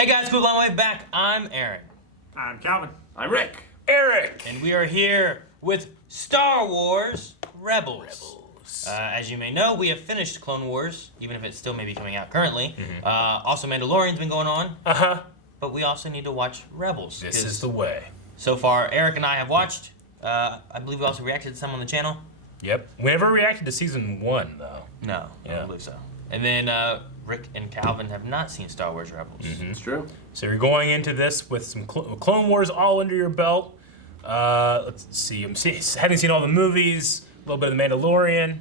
Hey guys, Cool Long Way back. I'm Aaron. I'm Calvin. I'm Rick. Eric! And we are here with Star Wars Rebels. As you may know, we have finished Clone Wars, even if it still may be coming out currently. Also, Mandalorian's been going on. But we also need to watch Rebels. This is the way. So far, Eric and I have watched. I believe we also reacted to some on the channel. Yep. We never reacted to season 1, though. No, I don't believe so. And then Rick and Calvin have not seen Star Wars Rebels. It's true. So you're going into this with some Clone Wars all under your belt. Let's see. Having seen all the movies, a little bit of The Mandalorian.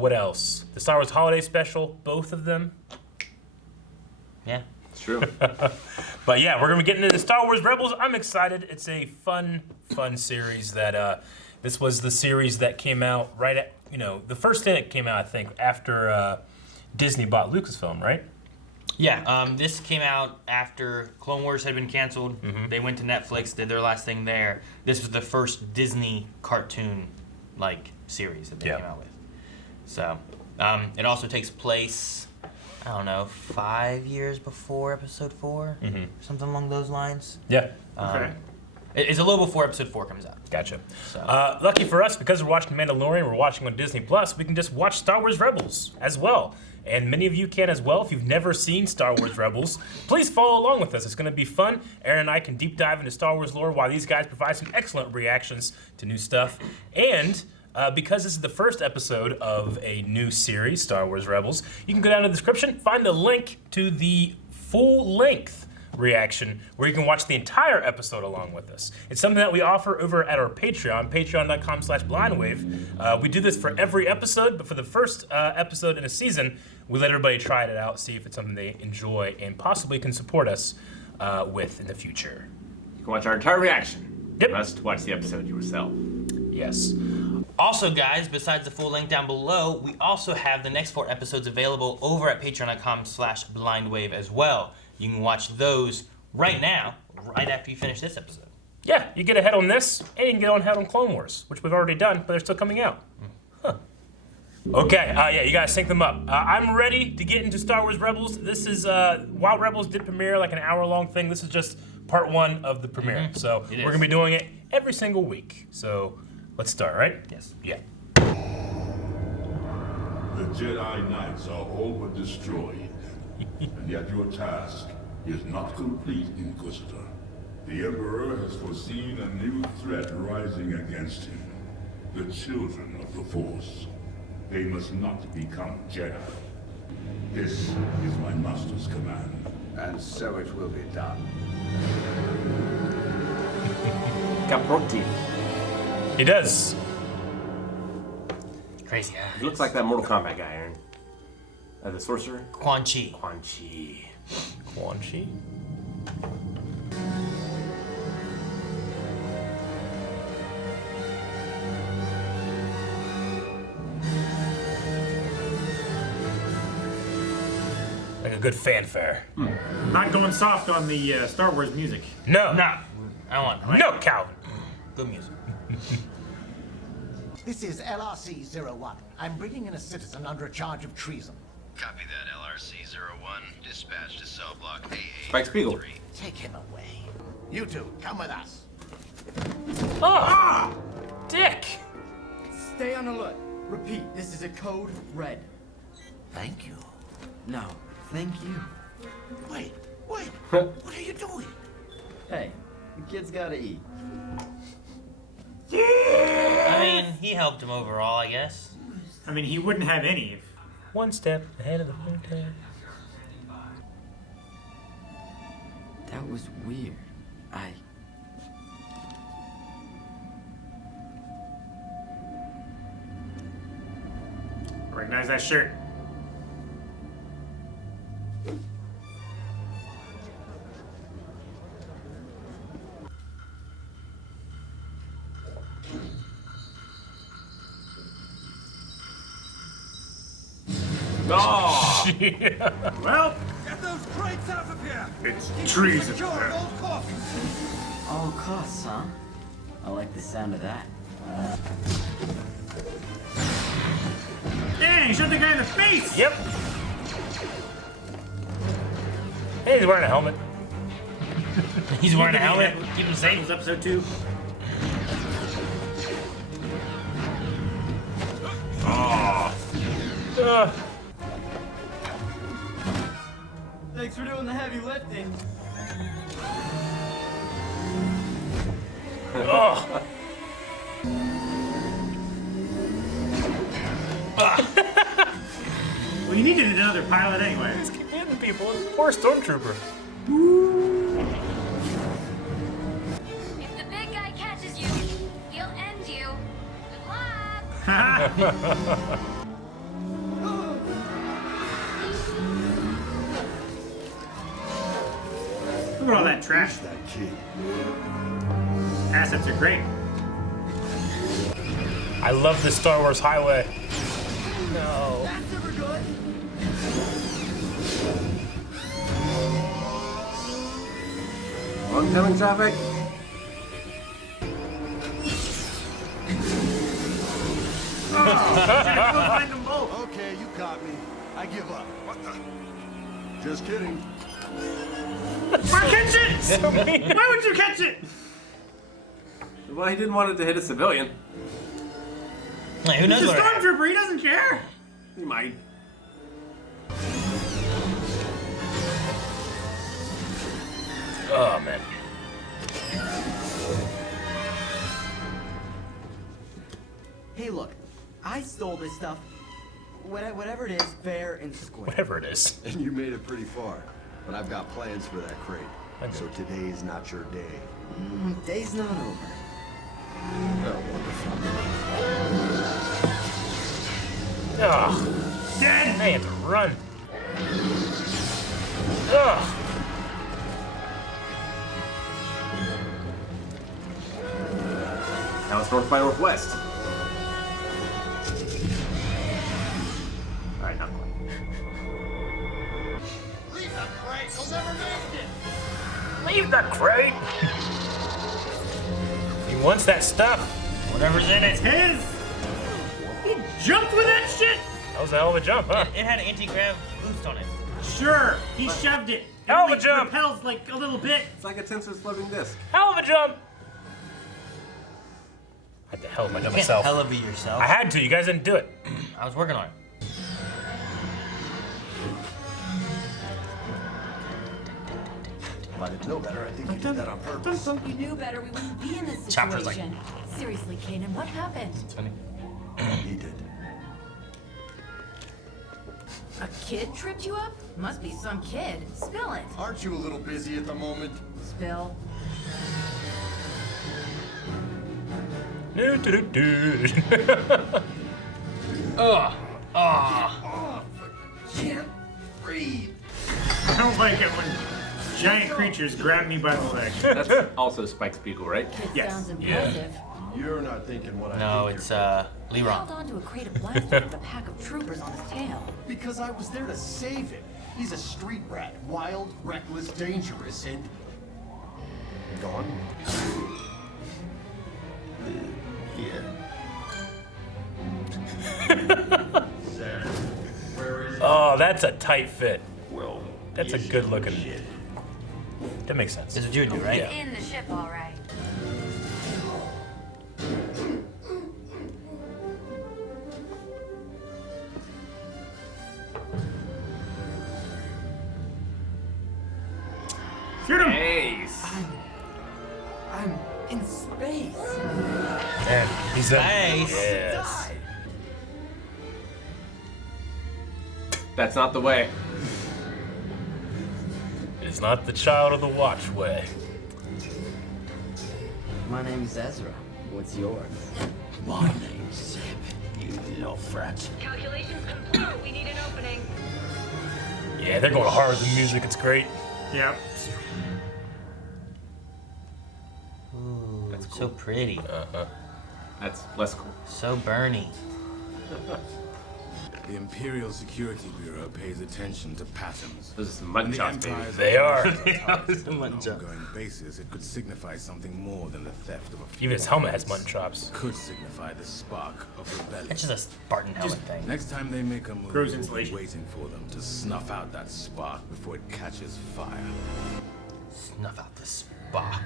What else? The Star Wars Holiday Special, both of them. Yeah. It's true. But yeah, we're gonna be getting into Star Wars Rebels. I'm excited. It's a fun series that, this was the series that came out right at, the first thing that came out, I think, after Disney bought Lucasfilm, right? Yeah, this came out after Clone Wars had been canceled. They went to Netflix, did their last thing there. This was the first Disney cartoon-like series that they came out with. So, it also takes place, I don't know, 5 years before Episode 4? Something along those lines. Yeah. Okay. It's a little before Episode 4 comes out. Gotcha. So. Lucky for us, because we're watching Mandalorian, we're watching on Disney Plus, we can just watch Star Wars Rebels as well. And many of you can as well. If you've never seen Star Wars Rebels, please follow along with us. It's going to be fun. Aaron and I can deep dive into Star Wars lore while these guys provide some excellent reactions to new stuff. And because this is the first episode of a new series, Star Wars Rebels, you can go down to the description, find the link to the full-length reaction where you can watch the entire episode along with us. It's something that we offer over at our Patreon, patreon.com/blindwave. We do this for every episode, but for the first episode in a season, we let everybody try it out, see if it's something they enjoy and possibly can support us with in the future. You can watch our entire reaction. Yep. You must watch the episode yourself. Yes. Also, guys, besides the full link down below, we also have the next 4 episodes available over at patreon.com/blindwave as well. You can watch those right now, right after you finish this episode. Yeah, you get ahead on this, and you can get ahead on Clone Wars, which we've already done, but they're still coming out. Okay, yeah, you gotta sync them up. I'm ready to get into Star Wars Rebels. This is, while Rebels did premiere like an hour-long thing, this is just part 1 of the premiere. So we're gonna be doing it every single week. So let's start, right? Yes. Yeah. The Jedi Knights are all but destroyed. And yet your task is not complete, Inquisitor. The Emperor has foreseen a new threat rising against him. The children of the Force. They must not become Jedi. This is my master's command. And so it will be done. Got pork teeth. He does. Crazy. He looks like that Mortal Kombat guy, Aaron. The sorcerer. Quan Chi. Quan Chi. Quan Chi. Like a good fanfare. Not going soft on the Star Wars music. No. Nah, I want No, Calvin. good music. This is LRC-01. I'm bringing in a citizen under a charge of treason. Copy that, LRC-01. Dispatch to cell block AA. Spike Spiegel. Take him away. You two, come with us. Oh! Dick! Stay on alert. Repeat, this is a code red. Thank you. No, thank you. Wait. What are you doing? Hey, the kid's gotta eat. I mean, he helped him overall, I guess. I mean, he wouldn't have any if... One step ahead of the hotel. That was weird. Recognize that shirt. Oh! Well, Get those crates out of here! it's treason. All costs, huh? I like the sound of that. Dang, shot the guy in the face! Yep. Hey, he's wearing a helmet. He's wearing a helmet. Keep him That safe. was episode 2. Thanks for doing the heavy lifting. Oh. Well, you needed another pilot anyway. He's hitting people. Poor stormtrooper. If the big guy catches you, he'll end you. Good luck. Look at all that trash. That kid. Assets are great. I love the Star Wars highway. No. That's never good. Oncoming traffic. Find them both. Okay, you caught me. I give up. What the? Just kidding. Why catch it? Why would you catch it? Well, he didn't want it to hit a civilian. Like, who knows He's a what happened? stormtrooper. He doesn't care. He might. Oh, man. Hey, look, I stole this stuff. Whatever it is, fair and square. Whatever it is. And you made it pretty far. But I've got plans for that crate. Okay. So today is not your day. Day's not over. Oh, wonderful. Oh, Dead. I had to run. Ugh. Now it's north by northwest. Alright, not quite. Leave that crate. You'll never make it. Leave the crate. He wants that stuff. Whatever's in it. His. He jumped with that shit. That was a hell of a jump, huh? It had an anti-grav boost on it. Sure. He shoved it. It Hell of a only jump. repels like a little bit. It's like a tensor's floating disc. Hell of a jump. What the hell am I doing You can't myself? elevate yourself. I had to. You guys didn't do it. I was working on it. If I didn't know better, I think you did that on purpose. If you knew better, we wouldn't be in this Chopper's situation. Seriously, Kanan, what happened? It's funny. He did. A kid tripped you up? Must be some kid. Spill it. Aren't you a little busy at the moment? Spill. Do, do, do, do. Ugh. Can't breathe. I don't like it when giant creatures grab me by the leg. That's also Spike's bugle, right? Kid Yes. sounds impressive. You're not thinking what I No, think it's He held Leron. on to a crate of blasters with a pack of troopers on his tail. Because I was there to save him. He's a street rat. Wild, reckless, dangerous, and... gone? Yeah. Oh, that's a tight fit. Well, That's a good looking. That makes sense. That's what you would do, right? Yeah. In the ship, all right. Shoot him. Ace. I'm in space. Man, he's a. Nice. Yes. That's not the way. It's not the child of the watch way. My name's Ezra. What's yours? my name's Zip, you little frat. Calculations complete. We need an opening. Yeah, they're going hard with the music. It's great. Yep. Ooh, That's so cool. pretty. That's less cool. So Bernie. The Imperial Security Bureau pays attention to patterns. Those are some mutton chops, baby. They are. On an ongoing basis, it could signify something more than the theft of a few Even his helmet has bullets. mutton chops. Could signify the spark of rebellion. It's just a Spartan helmet thing. Next time they make a move, Grows we'll be insulation. waiting for them to snuff out that spark before it catches fire. Snuff out the spark.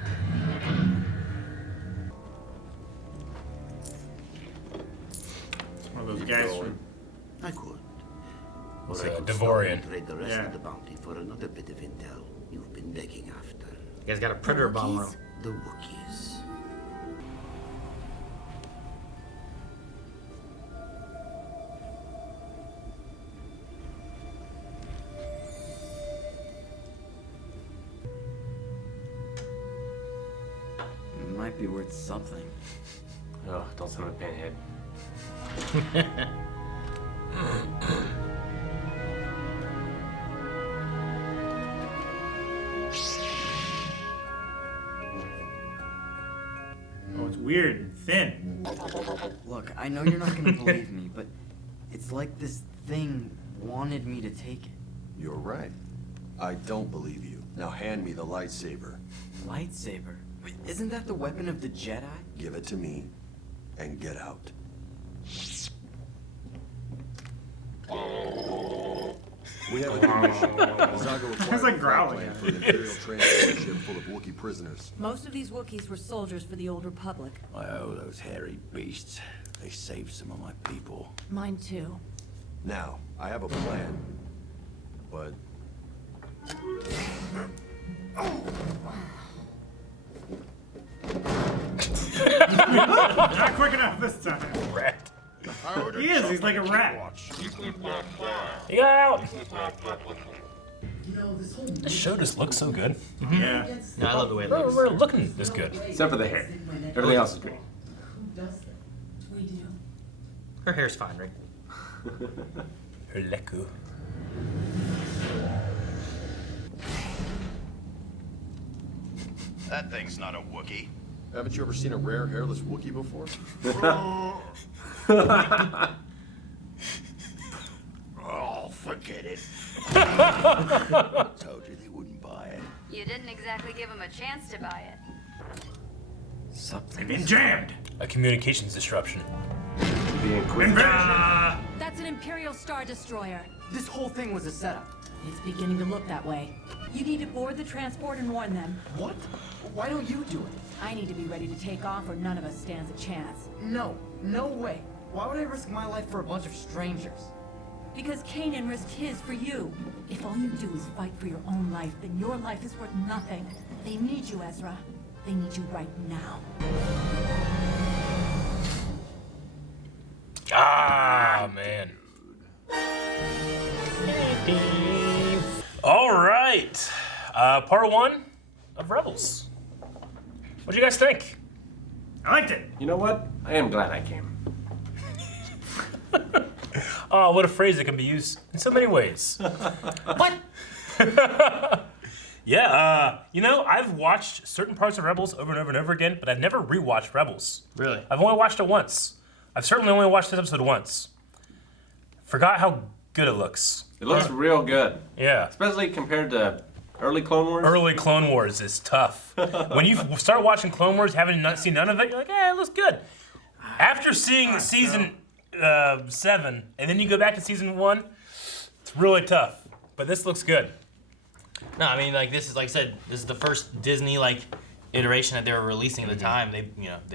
One of those guys from. I could. It's Or I a could Devorian. stop and trade the rest Yeah. of the bounty for another bit of intel you've been begging after. You guys got a predator bomb on him. The Wookiees. Might be worth something. Oh, don't send him a pinhead. Oh, it's weird and thin. Look, I know you're not gonna believe me, but it's like this thing wanted me to take it. You're right. I don't believe you. Now hand me the lightsaber. Lightsaber? Wait, isn't that the weapon of the Jedi? Give it to me and get out. We have a new mission. Zago acquired It's like a growling plan at for an Imperial transport ship full of Wookiee prisoners. Most of these Wookiees were soldiers for the Old Republic. Oh, those hairy beasts. They saved some of my people. Mine too. Now, I have a plan, but Not quick enough this time. Rat. He is. He's like a rat. He got out. This show just looks so good. Yeah. Yeah, I love the way it We're, looks. we're looking this good. Except for the hair. Everything else is green. Her hair's fine, right? Her leku. That thing's not a Wookiee. haven't you ever seen a rare hairless Wookiee before? Oh, forget it. Told you they wouldn't buy it. You didn't exactly give him a chance to buy it. They've been jammed. A communications disruption. The Inquisitor. Invasion. That's an Imperial Star Destroyer. This whole thing was a setup. It's beginning to look that way. You need to board the transport and warn them. What? Why don't you do it? I need to be ready to take off or none of us stands a chance. No, no way. Why would I risk my life for a bunch of strangers? Because Kanan risked his for you. If all you do is fight for your own life, then your life is worth nothing. They need you, Ezra. They need you right now. Ah, man. All right. Part one of Rebels. What'd you guys think? I liked it. You know what? I am glad I came. Oh, what a phrase that can be used in so many ways. What? Yeah, I've watched certain parts of Rebels over and over and over again, but I've never rewatched Rebels. Really? I've only watched it once. I've certainly only watched this episode once. Forgot how good it looks. It looks real good. Yeah. Especially compared to early Clone Wars. Early Clone Wars is tough. When you start watching Clone Wars, having not seen none of it, you're like, it looks good. After seeing season 7, and then you go back to season 1, it's really tough. But this looks good. No, I mean, this is, like I said, this is the first Disney, iteration that they were releasing at the time. They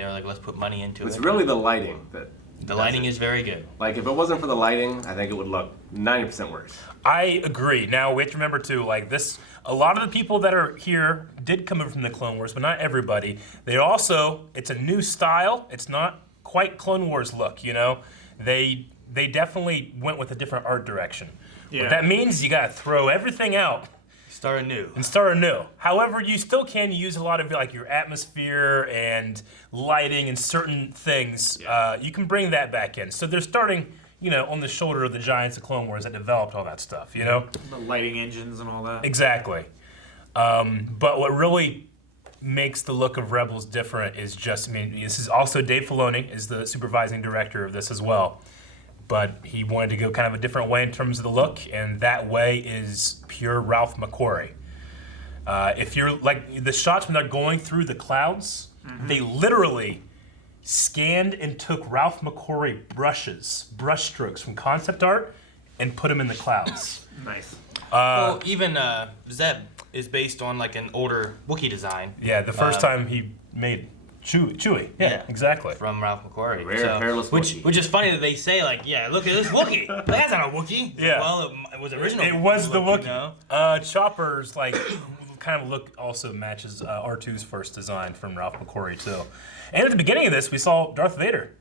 were like, let's put money into it. It's really the lighting that. The lighting is very good. Like, if it wasn't for the lighting, I think it would look 90% worse. I agree. Now, we have to remember, too, a lot of the people that are here did come over from the Clone Wars, but not everybody. It's a new style. It's not quite Clone Wars look, They definitely went with a different art direction. Yeah. What that means, you gotta throw everything out. Start anew. And start anew. However, you still can use a lot of your atmosphere and lighting and certain things. Yeah. You can bring that back in. So they're starting, on the shoulder of the giants of Clone Wars that developed all that stuff, The lighting engines and all that. Exactly. But what really makes the look of Rebels different is this is also Dave Filoni is the supervising director of this as well. but he wanted to go kind of a different way in terms of the look, and that way is pure Ralph McQuarrie. If you're like the shots when they're going through the clouds, they literally scanned and took Ralph McQuarrie brush strokes from concept art, and put them in the clouds. Nice. Well, even Zeb is based on like an older Wookiee design. Yeah, the first time he made Chewie. Yeah, exactly. From Ralph McQuarrie. Rare, hairless Wookiee. Which is funny that they say like, yeah, look at this Wookiee. That's not a Wookiee. Yeah. Well, it was original. It was the Wookiee. You know? Chopper's like kind of look also matches R2's first design from Ralph McQuarrie too. And at the beginning of this, we saw Darth Vader.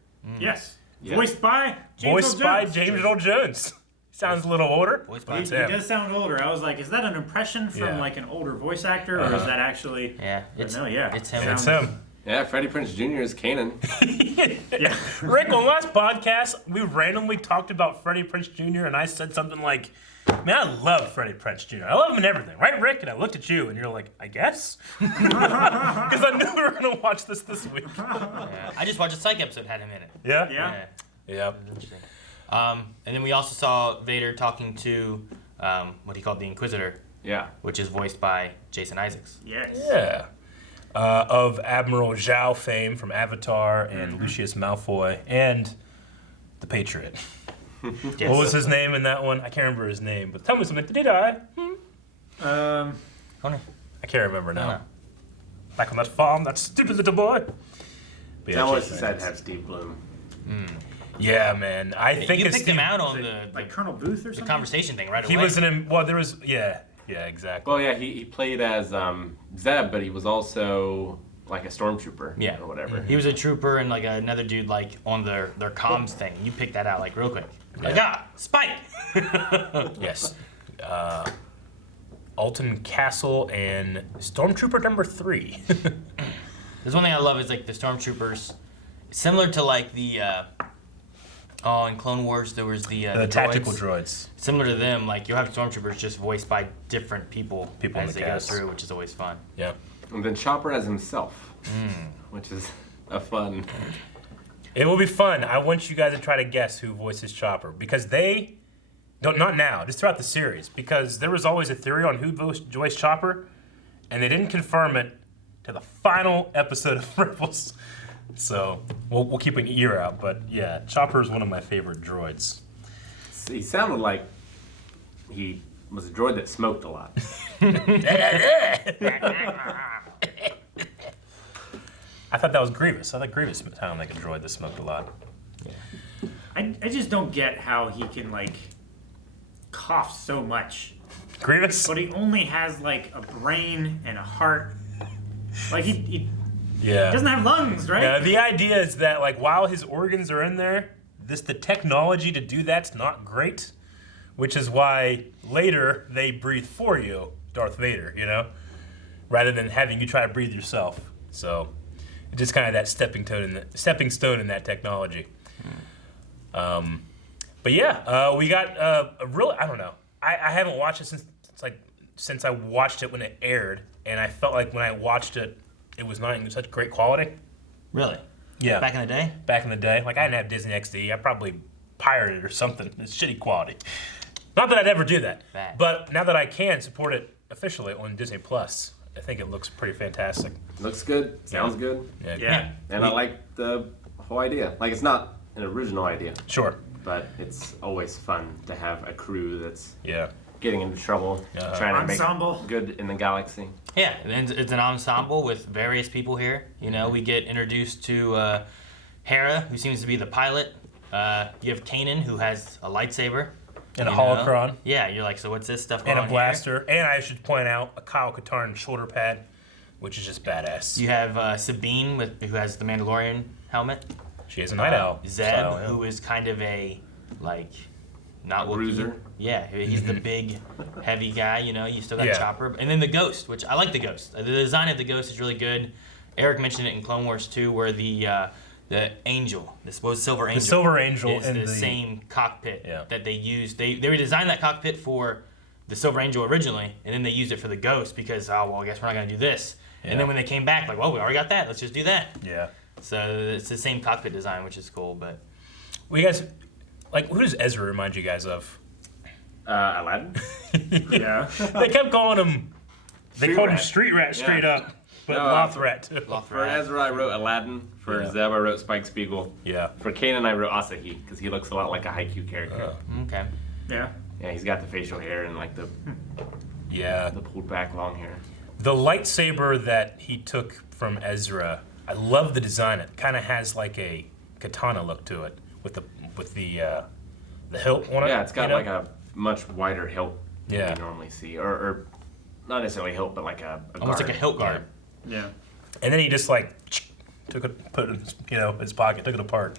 Yes. Yeah. Voiced by James Earl Jones. Sounds a little older. He does sound older. I was like, is that an impression from like an older voice actor, or is that actually? Yeah, it's him. It's him. Yeah, Freddie Prinze Jr. is Kanan. Yeah. Rick, on last podcast, we randomly talked about Freddie Prinze Jr. and I said something like, man, I love Freddie Prinze Jr. I love him in everything. Right, Rick? And I looked at you and you're like, I guess? Because I knew we were going to watch this week. Yeah. I just watched a Psych episode had him in it. Yeah? Yeah. Interesting. And then we also saw Vader talking to what he called the Inquisitor. Yeah. Which is voiced by Jason Isaacs. Yes. Yeah. Of Admiral Zhao fame from Avatar and Lucius Malfoy and the Patriot. Yes. What was his name in that one? I can't remember his name, but tell me something. Did he die? Funny. I can't remember now. No. Back on that farm, that stupid little boy. But That was Jason sad to Isaacs. have Steve Bloom. Yeah, man. I think you it's picked him out on like Colonel Booth or the something. conversation thing right away. He was in. Well, there was. Yeah, exactly. Well, yeah, he played as Zeb, but he was also like a stormtrooper or whatever. He was a trooper and like another dude like on their comms thing. You picked that out like real quick. Like, Spike! Yes. Alton Castle and Stormtrooper number 3. There's one thing I love is like the stormtroopers, similar to like the in Clone Wars there was the tactical droids. Similar to them, like you'll have stormtroopers just voiced by different people in as the they cast. go through, which is always fun. Yeah. And then Chopper as himself, which is a fun. It will be fun. I want you guys to try to guess who voices Chopper because they don't. Not now, just throughout the series, because there was always a theory on who voiced Chopper, and they didn't confirm it to the final episode of Rebels. So we'll keep an ear out. But yeah, Chopper is one of my favorite droids. He sounded like he was a droid that smoked a lot. I thought that was Grievous. I thought Grievous sounded like a droid that smoked a lot. I just don't get how he can like cough so much. Grievous? But he only has like a brain and a heart. Like he doesn't have lungs, right? Yeah, the idea is that like while his organs are in there, the technology to do that's not great, which is why later they breathe for you, Darth Vader, you know, rather than having you try to breathe yourself. So it's just kind of that stepping stone in that technology. But yeah, we got a real. I don't know. I haven't watched it since I watched it when it aired, and I felt like when I watched it, it was not in such great quality. Really? Yeah. Back in the day? Back in the day. Like, I didn't have Disney XD. I probably pirated it or something. It's shitty quality. Not that I'd ever do that. Bad. But now that I can support it officially on Disney Plus, I think it looks pretty fantastic. Looks good. Sounds good. Yeah. And I like the whole idea. Like, it's not an original idea. Sure. But it's always fun to have a crew that's Yeah. getting into trouble, trying to Ensemble. make good in the galaxy. Yeah, and it's an ensemble with various people here. You know, we get introduced to Hera, who seems to be the pilot. You have Kanan, who has a lightsaber. And a you holocron. know? Yeah, you're like, so what's this stuff going And on a blaster. And I should point out a Kyle Katarn shoulder pad, which is just badass. You have Sabine, who has the Mandalorian helmet. She is a night owl. Zeb, style, yeah. who is kind of a, like, not A Wookiee. bruiser. Yeah, he's the big, heavy guy, you know, you still got Yeah. Chopper. And then the Ghost, which I like the Ghost. The design of the Ghost is really good. Eric mentioned it in Clone Wars too, where the Angel, the supposed Silver Angel, Silver Angel is in the the- same cockpit Yeah. that they used. They redesigned that cockpit for the Silver Angel originally, and then they used it for the Ghost because, oh, well, I guess we're not going to do this. Yeah. And then when they came back, like, well, we already got that. Let's just do that. Yeah. So it's the same cockpit design, which is cool, but... Well, you guys, Like, who does Ezra remind you guys of? Aladdin. Yeah. They kept calling him. They called him Street Rat straight Yeah. up, but Lothrat. For Ezra, I wrote Aladdin. For Zeb, I wrote Spike Spiegel. Yeah. For Kanan, I wrote Asahi because he looks a lot like a Haikyuu character. Okay. Yeah. Yeah, he's got the facial hair and like the pulled back long hair. The lightsaber that he took from Ezra, I love the design. It kind of has like a katana look to it with the hilt on it. Yeah, it's got like a much wider hilt than Yeah. you normally see, or not necessarily hilt, but like a Almost guard. like a hilt guard. Yeah. And then he just like took it, put it in his pocket, took it apart.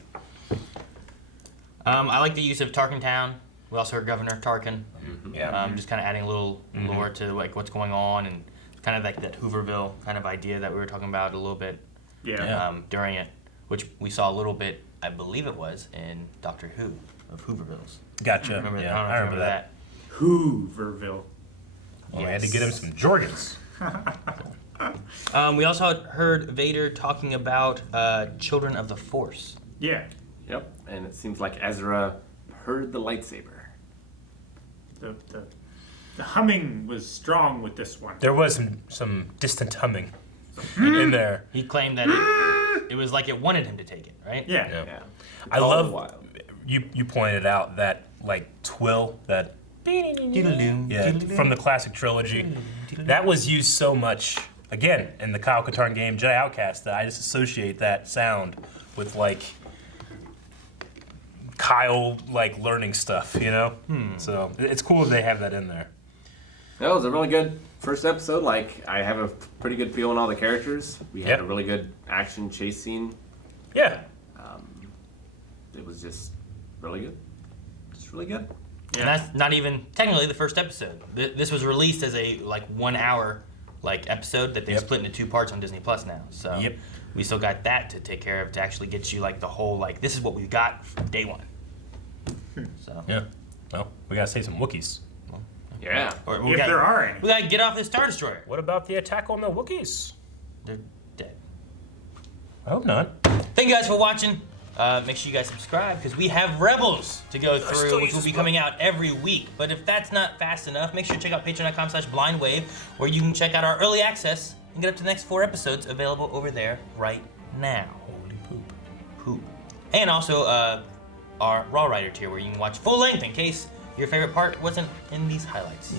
I like the use of Tarkin Town. We also heard Governor Tarkin. Yeah. Just kind of adding a little lore to like what's going on and kind of like that Hooverville kind of idea that we were talking about a little bit. Yeah. During it, which we saw a little bit, I believe it was in Doctor Who of Hoovervilles. Gotcha. Remember Yeah, that? I remember that. Hooverville. Well, I had to get him some Jorgens. We also heard Vader talking about Children of the Force. Yeah. Yep, and it seems like Ezra heard the lightsaber. The humming was strong with this one. There was some distant humming in there. He claimed that it was like it wanted him to take it, right? Yeah. I love you pointed out that like twill that from the classic trilogy. That was used so much again in the Kyle Katarn game Jedi Outcast that I just associate that sound with like Kyle like learning stuff, you know? So it's cool that they have that in there. That was a really good first episode. Like, I have a pretty good feel on all the characters. We had a really good action chase scene. Yeah. It was just really good. Just really good. And that's not even technically the first episode. This was released as a like 1 hour like episode that they split into 2 parts on Disney Plus now. So we still got that to take care of to actually get you like the whole like this is what we've got from day one. So yeah. Well, we gotta save some Wookiees. Yeah. Or If there are any. We gotta get off this Star Destroyer. What about the attack on the Wookiees? They're dead. I hope not. Thank you guys for watching. Make sure you guys subscribe because we have Rebels to go through, which will be coming out every week. But if that's not fast enough, make sure to check out patreon.com/blindwave where you can check out our early access and get up to the next 4 episodes available over there right now. Holy poop. And also our Raw Writer tier where you can watch full length in case your favorite part wasn't in these highlights.